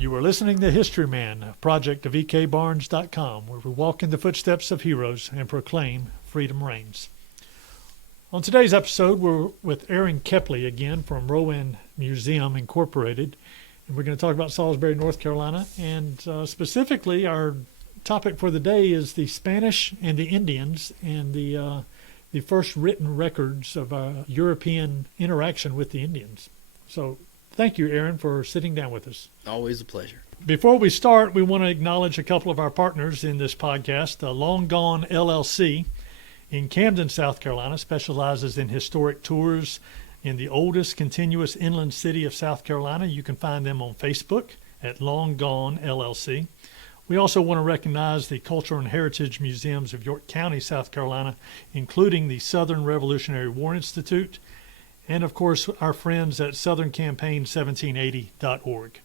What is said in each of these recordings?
You are listening to Historyman, a project of ekbarnes.com, where we walk in the footsteps of heroes and proclaim freedom reigns. On today's episode, we're with Aaron Kepley again from Rowan Museum Incorporated, and we're going to talk about Salisbury, North Carolina, and specifically our topic for the day is the Spanish and the Indians and the first written records of European interaction with the Indians. So thank you, Aaron, for sitting down with us. Always a pleasure. Before we start, we want to acknowledge a couple of our partners in this podcast. Long Gone LLC in Camden, South Carolina, specializes in historic tours in the oldest continuous inland city of South Carolina. You can find them on Facebook at Long Gone LLC. We also want to recognize the Cultural and Heritage Museums of York County, South Carolina, including the Southern Revolutionary War Institute, and of course our friends at southerncampaign1780.org.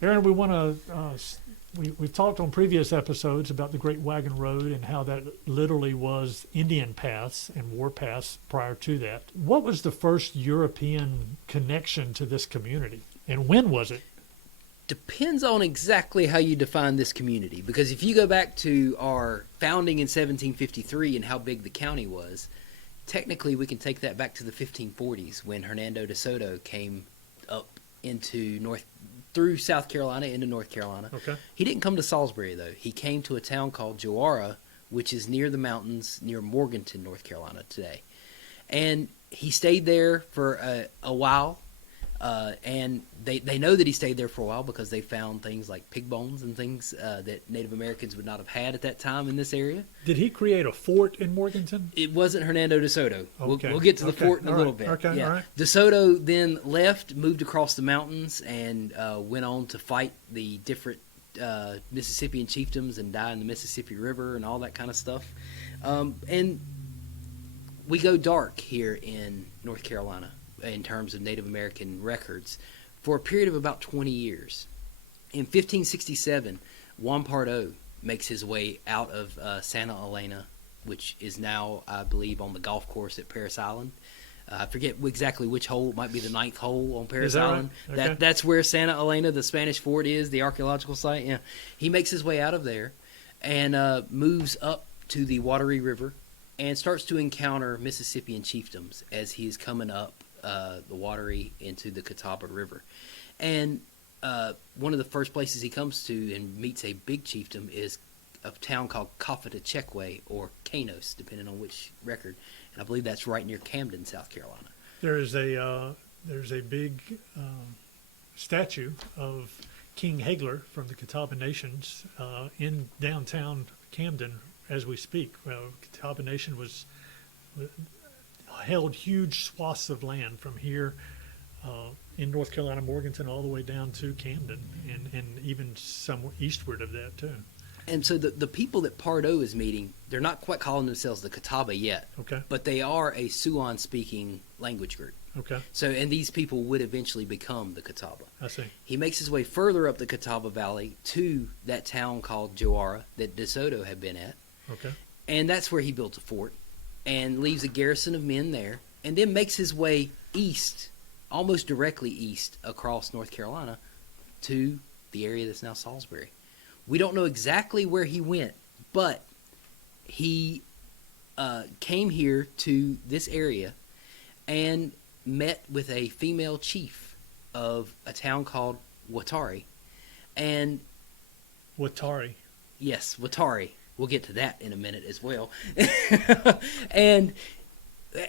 Aaron, we want to we've talked on previous episodes about the Great Wagon Road and how that literally was Indian paths and war paths prior to that. What was the first European connection to this community, and when was it? Depends on exactly how you define this community, because if you go back to our founding in 1753 and how big the county was, technically we can take that back to the 1540s when Hernando de Soto came up through South Carolina into North Carolina. Okay. He didn't come to Salisbury, though. He came to a town called Jawara, which is near the mountains near Morganton, North Carolina today. And he stayed there for a while. And they know that he stayed there for a while because they found things like pig bones and things that Native Americans would not have had at that time in this area. Did he create a fort in Morganton? It wasn't Hernando de Soto. Okay. We'll get to the fort in a little bit. Okay, yeah. all right. De Soto then left, moved across the mountains, and went on to fight the different Mississippian chiefdoms and die in the Mississippi River and all that kind of stuff. And we go dark here in North Carolina in terms of Native American records for a period of about 20 years. In 1567, Juan Pardo makes his way out of Santa Elena, which is now, I believe, on the golf course at Parris Island. I forget exactly which hole. It might be the 9th hole on Parris Island. Right? Okay. That's where Santa Elena, the Spanish fort, is, the archaeological site. Yeah, he makes his way out of there and moves up to the Wateree River and starts to encounter Mississippian chiefdoms as he is coming up the Wateree into the Catawba River. And one of the first places he comes to and meets a big chiefdom is a town called Coffetachekwe, or Canos, depending on which record. And I believe that's right near Camden, South Carolina. There's a big statue of King Hagler from the Catawba Nations in downtown Camden as we speak. Catawba Nation held huge swaths of land from here in North Carolina, Morganton, all the way down to Camden, and even somewhere eastward of that too. And so the people that Pardo is meeting, they're not quite calling themselves the Catawba yet. Okay. But they are a Siouan-speaking language group. Okay. So, and these people would eventually become the Catawba. I see. He makes his way further up the Catawba Valley to that town called Jawara that De Soto had been at. Okay. And that's where he built a fort and leaves a garrison of men there, and then makes his way east, almost directly east, across North Carolina to the area that's now Salisbury. We don't know exactly where he went, but he came here to this area and met with a female chief of a town called Watari. And Watari. yes, Watari. We'll get to that in a minute as well. And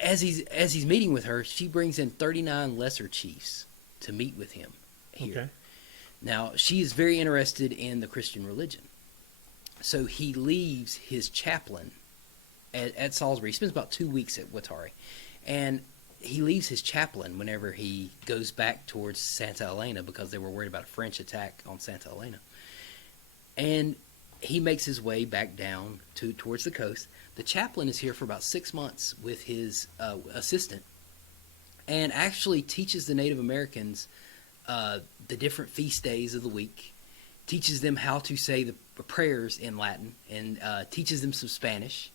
as he's meeting with her, she brings in 39 lesser chiefs to meet with him here. Okay. Now, she is very interested in the Christian religion. So he leaves his chaplain at Salisbury. He spends about 2 weeks at Watari. And he leaves his chaplain whenever he goes back towards Santa Elena because they were worried about a French attack on Santa Elena. And he makes his way back down towards the coast. The chaplain is here for about 6 months with his assistant and actually teaches the Native Americans the different feast days of the week, teaches them how to say the prayers in Latin, and teaches them some Spanish.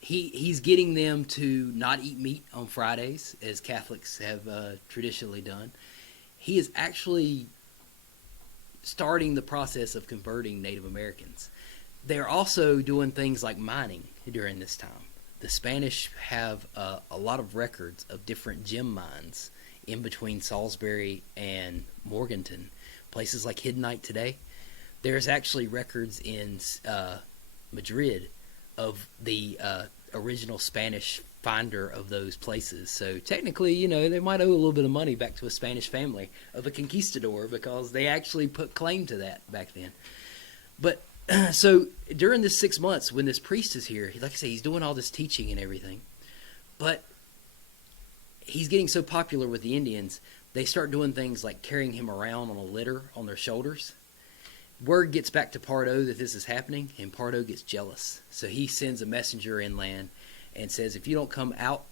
He's getting them to not eat meat on Fridays, as Catholics have traditionally done. He is actually starting the process of converting Native Americans. They're also doing things like mining during this time. The Spanish have a lot of records of different gem mines in between Salisbury and Morganton, places like Hiddenite today. There's actually records in Madrid of the original Spanish finder of those places. So technically, you know, they might owe a little bit of money back to a Spanish family of a conquistador because they actually put claim to that back then. But so during this 6 months when this priest is here, like I say, he's doing all this teaching and everything. But he's getting so popular with the Indians, they start doing things like carrying him around on a litter on their shoulders. Word gets back to Pardo that this is happening, and Pardo gets jealous. So he sends a messenger inland and says, if you don't come out,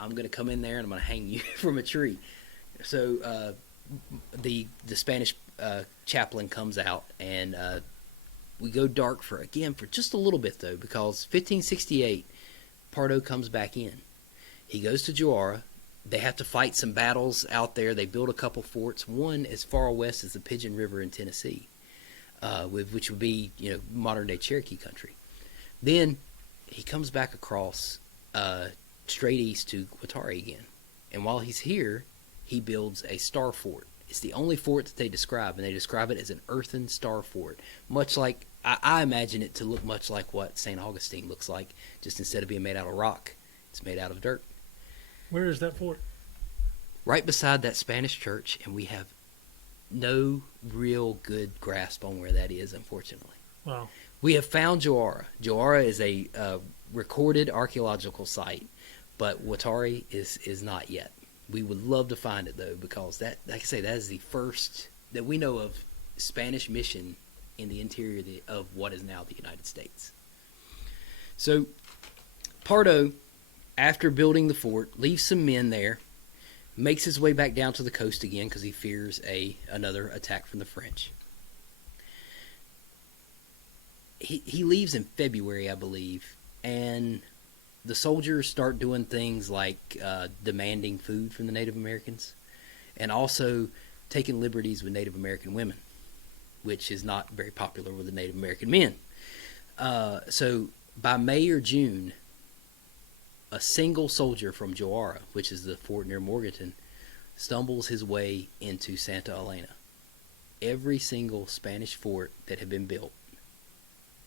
I'm going to come in there and I'm going to hang you from a tree. So the Spanish chaplain comes out, and we go dark for just a little bit, though, because 1568, Pardo comes back in. He goes to Joara. They have to fight some battles out there. They build a couple forts, one as far west as the Pigeon River in Tennessee, which would be, you know, modern-day Cherokee country. Then he comes back across straight east to Guattari again. And while he's here, he builds a star fort. It's the only fort that they describe, and they describe it as an earthen star fort, much like, I imagine it to look much like what St. Augustine looks like, just instead of being made out of rock, it's made out of dirt. Where is that fort? Right beside that Spanish church, and we have no real good grasp on where that is, unfortunately. Wow. We have found Joara. Joara is a recorded archaeological site, but Guattari is not yet. We would love to find it, though, because that, like I say, that is the first that we know of Spanish mission in the interior of what is now the United States. So Pardo, after building the fort, leaves some men there, makes his way back down to the coast again because he fears another attack from the French. He leaves in February, I believe, and the soldiers start doing things like demanding food from the Native Americans and also taking liberties with Native American women, which is not very popular with the Native American men. So by May or June, a single soldier from Joara, which is the fort near Morganton, stumbles his way into Santa Elena. Every single Spanish fort that had been built,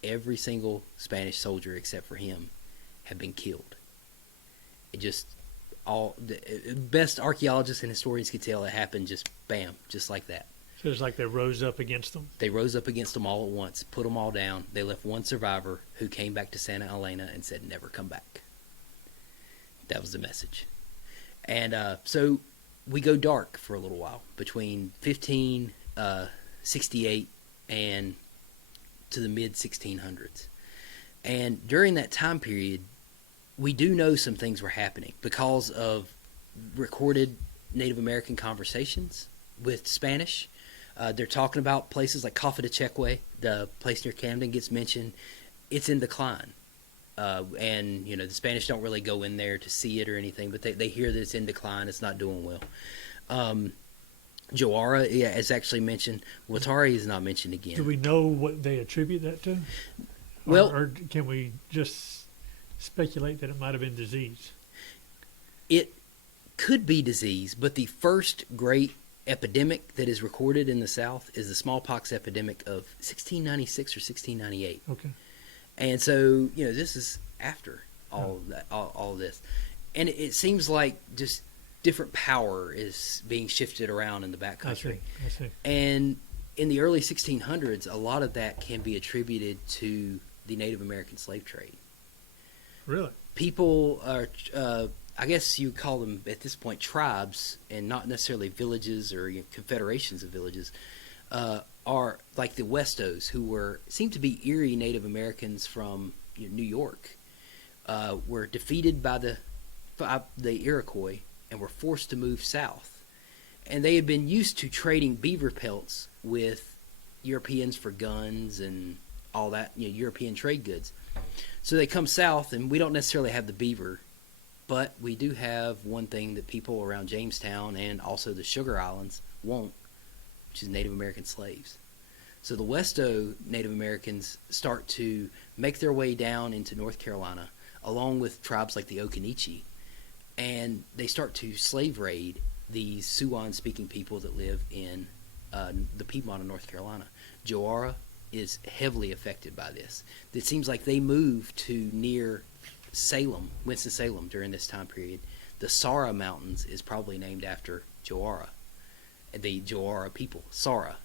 every single Spanish soldier except for him had been killed. It just, all the best archaeologists and historians could tell, it happened just bam, just like that. So it's like they rose up against them? They rose up against them all at once, put them all down. They left one survivor who came back to Santa Elena and said, never come back. That was the message. And so we go dark for a little while between 1568 and to the mid-1600s. And during that time period, we do know some things were happening because of recorded Native American conversations with Spanish. They're talking about places like Cofa de Chequay, the place near Camden gets mentioned. It's in decline. And, you know, the Spanish don't really go in there to see it or anything, but they hear that it's in decline, it's not doing well. Joara, yeah, is actually mentioned. Guattari is not mentioned again. Do we know what they attribute that to? Well, or can we just speculate that it might have been disease? It could be disease, but the first great epidemic that is recorded in the South is the smallpox epidemic of 1696 or 1698. Okay. And so, you know, this is after all this. And it seems like just different power is being shifted around in the backcountry. I see. And in the early 1600s, a lot of that can be attributed to the Native American slave trade. Really? People are, I guess you call them at this point tribes, and not necessarily villages or confederations of villages, are like the Westos, who seem to be Erie Native Americans from New York, were defeated by the Iroquois and were forced to move south. And they had been used to trading beaver pelts with Europeans for guns and all that, European trade goods. So they come south, and we don't necessarily have the beaver, but we do have one thing that people around Jamestown and also the Sugar Islands won't, which is Native American slaves. So the Westo Native Americans start to make their way down into North Carolina, along with tribes like the Occaneechi, and they start to slave raid these Siouan-speaking people that live in the Piedmont of North Carolina. Jowara is heavily affected by this. It seems like they moved to near Salem, Winston-Salem, during this time period. The Sara Mountains is probably named after Jowara, the Jowara people, Sara.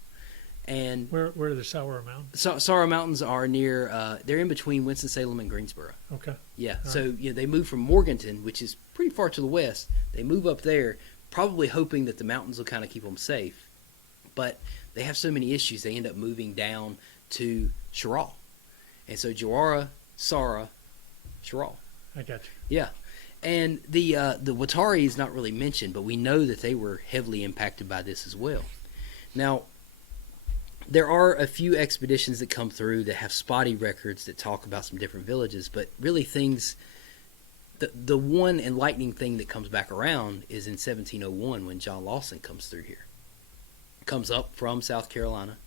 And Where are the Sour Mountains? Sara Mountains are near, they're in between Winston-Salem and Greensboro. Okay. Yeah, All so they move from Morganton, which is pretty far to the west. They move up there, probably hoping that the mountains will kind of keep them safe. But they have so many issues, they end up moving down to Sherrall. And so Jowara, Sara, Sherrall. I got you. Yeah. And the Watari is not really mentioned, but we know that they were heavily impacted by this as well. Now, there are a few expeditions that come through that have spotty records that talk about some different villages, but really the one enlightening thing that comes back around is in 1701 when John Lawson comes through here. Comes up from South Carolina,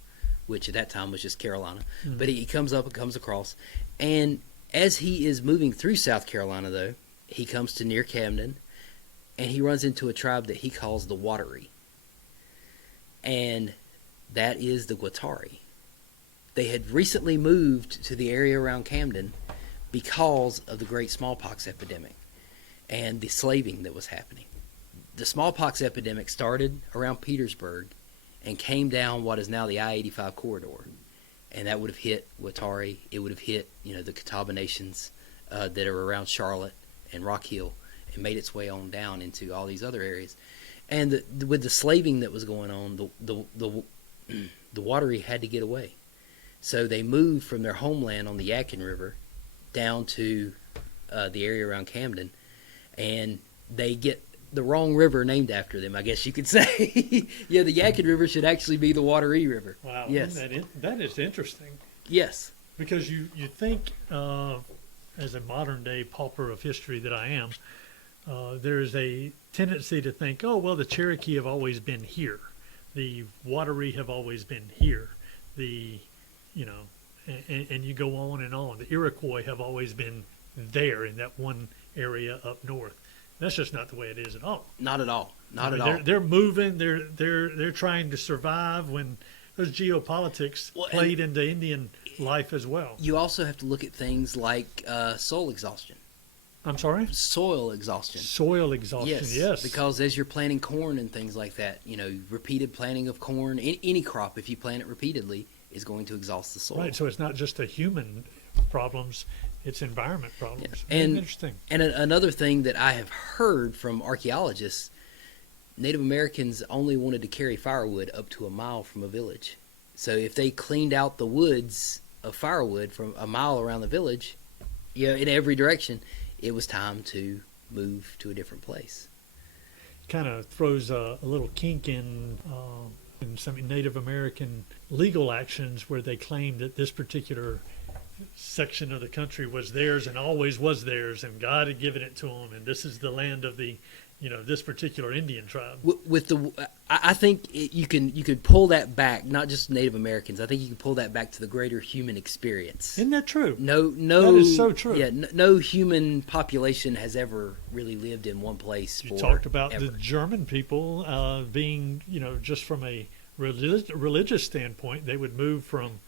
which at that time was just Carolina, but he comes up and comes across. And as he is moving through South Carolina, though, he comes to near Camden, and he runs into a tribe that he calls the Watery. And that is the Guattari. They had recently moved to the area around Camden because of the great smallpox epidemic and the slaving that was happening. The smallpox epidemic started around Petersburg and came down what is now the I-85 corridor. And that would have hit Guattari. It would have hit, the Catawba nations that are around Charlotte and Rock Hill, and made its way on down into all these other areas. And with the slaving that was going on, the Watery had to get away. So they moved from their homeland on the Yadkin River down to the area around Camden, and they get the wrong river named after them, I guess you could say. Yeah, the Yadkin River should actually be the Wateree River. Wow. Yes. That is interesting. Yes. Because you think, as a modern-day pauper of history that I am, there's a tendency to think, oh, well, the Cherokee have always been here. The Wateree have always been here. And you go on and on. The Iroquois have always been there in that one area up north. That's just not the way it is at all. Not at all. Not at all. They're moving. They're trying to survive when those geopolitics played into Indian life as well. You also have to look at things like soil exhaustion. I'm sorry? Soil exhaustion. Soil exhaustion, yes. Because as you're planting corn and things like that, repeated planting of corn, any crop, if you plant it repeatedly, is going to exhaust the soil. Right, so it's not just a human problems, it's environment problems. Yeah. And interesting. And another thing that I have heard from archaeologists, Native Americans only wanted to carry firewood up to a mile from a village. So if they cleaned out the woods of firewood from a mile around the village, in every direction, it was time to move to a different place. Kind of throws a little kink in some Native American legal actions where they claim that this particular section of the country was theirs and always was theirs, and God had given it to them, and this is the land of the this particular Indian tribe. I think you could pull that back, not just Native Americans. I think you can pull that back to the greater human experience. Isn't that true? No, that is so true. Yeah, no human population has ever really lived in one place. You talked about the German people being, just from a religious standpoint, they would move from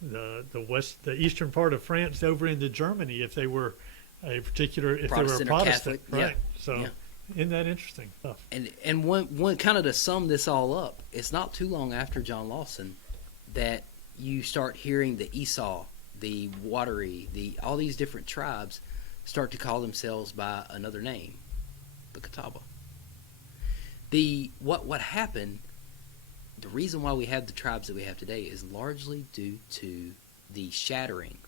the eastern part of France over into Germany if they were a Protestant, Catholic, right? Yeah. So. Yeah. Isn't that interesting stuff? And one kind of to sum this all up, it's not too long after John Lawson that you start hearing the Esau, the Wateree, all these different tribes start to call themselves by another name, the Catawba. What happened? The reason why we have the tribes that we have today is largely due to the shattering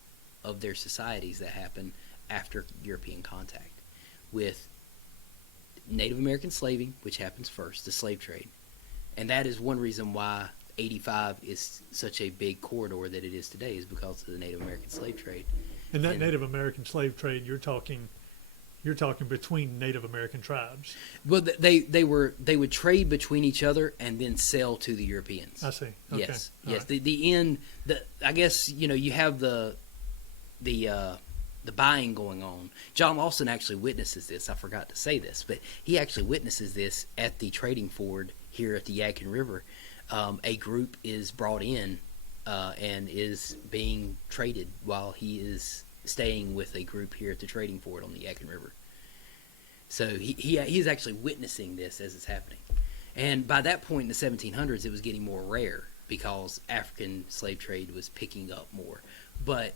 of their societies that happened after European contact with Native American slaving, which happens first, the slave trade. And that is one reason why 85 is such a big corridor that it is today, is because of the Native American slave trade. And that Native American slave trade, you're talking, You're talking between Native American tribes. Well, they would trade between each other and then sell to the Europeans. I see. Okay. Yes, All yes. right. The end. I guess you have the buying going on. John Lawson actually witnesses this. I forgot to say this, but he actually witnesses this at the trading ford here at the Yadkin River. A group is brought in and is being traded while he is staying with a group here at the trading ford on the Yadkin River. So he is actually witnessing this as it's happening. And by that point in the 1700s, it was getting more rare because African slave trade was picking up more. But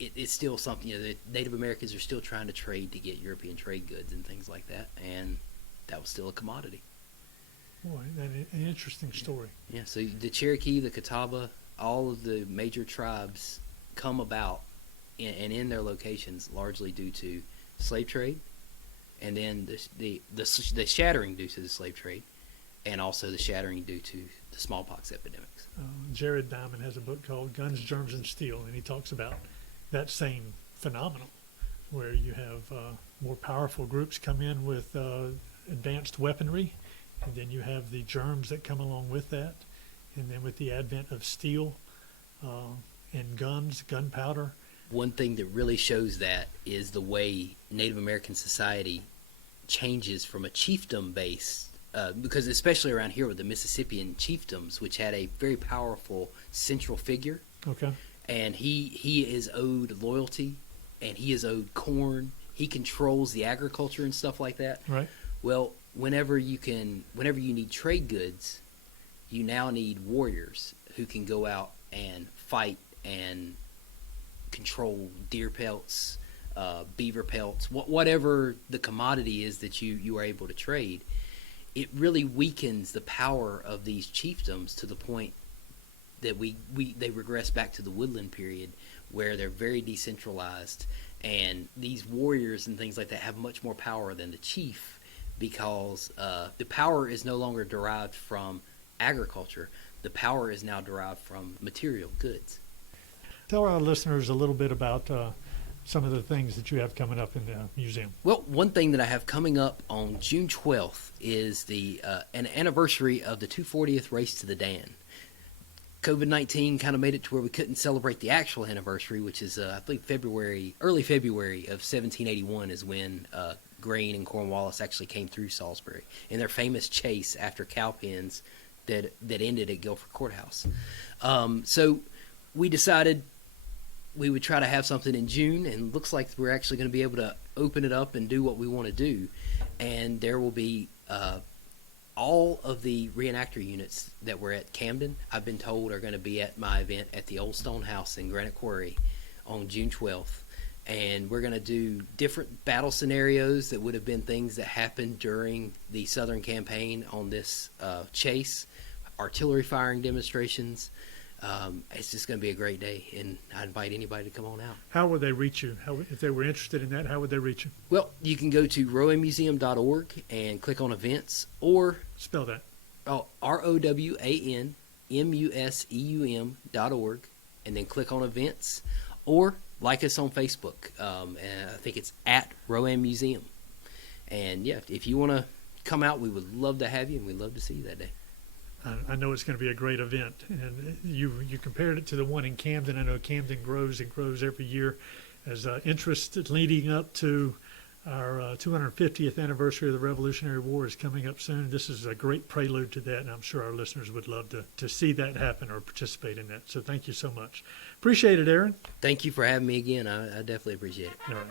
it's still something, the Native Americans are still trying to trade to get European trade goods and things like that. And that was still a commodity. Boy, an interesting story. Yeah, so the Cherokee, the Catawba, all of the major tribes come about and in their locations largely due to slave trade, and then the shattering due to the slave trade, and also the shattering due to the smallpox epidemics. Jared Diamond has a book called Guns, Germs, and Steel, and he talks about that same phenomenon where you have more powerful groups come in with advanced weaponry, and then you have the germs that come along with that, and then with the advent of steel and guns, gunpowder. One thing that really shows that is the way Native American society changes from a chiefdom base, because especially around here with the Mississippian chiefdoms, which had a very powerful central figure. Okay. And he is owed loyalty, and he is owed corn. He controls the agriculture and stuff like that. Right. Well, whenever you need trade goods, you now need warriors who can go out and fight and control deer pelts, beaver pelts, whatever the commodity is that you are able to trade. It really weakens the power of these chiefdoms to the point that they regress back to the woodland period where they're very decentralized, and these warriors and things like that have much more power than the chief, because the power is no longer derived from agriculture. The power is now derived from material goods. Tell our listeners a little bit about some of the things that you have coming up in the museum. Well, one thing that I have coming up on June 12th is an anniversary of the 240th Race to the Dan. COVID-19 kind of made it to where we couldn't celebrate the actual anniversary, which is, I believe, early February of 1781 is when Greene and Cornwallis actually came through Salisbury in their famous chase after cowpens that ended at Guilford Courthouse. So we decided we would try to have something in June, and looks like we're actually going to be able to open it up and do what we want to do. And there will be all of the reenactor units that were at Camden, I've been told, are going to be at my event at the Old Stone House in Granite Quarry on June 12th. And we're going to do different battle scenarios that would have been things that happened during the Southern campaign on this chase, artillery firing demonstrations. It's just going to be a great day, and I invite anybody to come on out. How would they reach you? If they were interested in that, how would they reach you? Well, you can go to rowanmuseum.org and click on events, or Spell that. ROWANMUSEUM.org, and then click on events, or like us on Facebook. And I think it's at Rowan Museum. And yeah, if you want to come out, we would love to have you, and we'd love to see you that day. I know it's going to be a great event, and you compared it to the one in Camden. I know Camden grows and grows every year as interest leading up to our 250th anniversary of the Revolutionary War is coming up soon. This is a great prelude to that, and I'm sure our listeners would love to see that happen or participate in that. So thank you so much. Appreciate it, Aaron. Thank you for having me again. I definitely appreciate it. All right.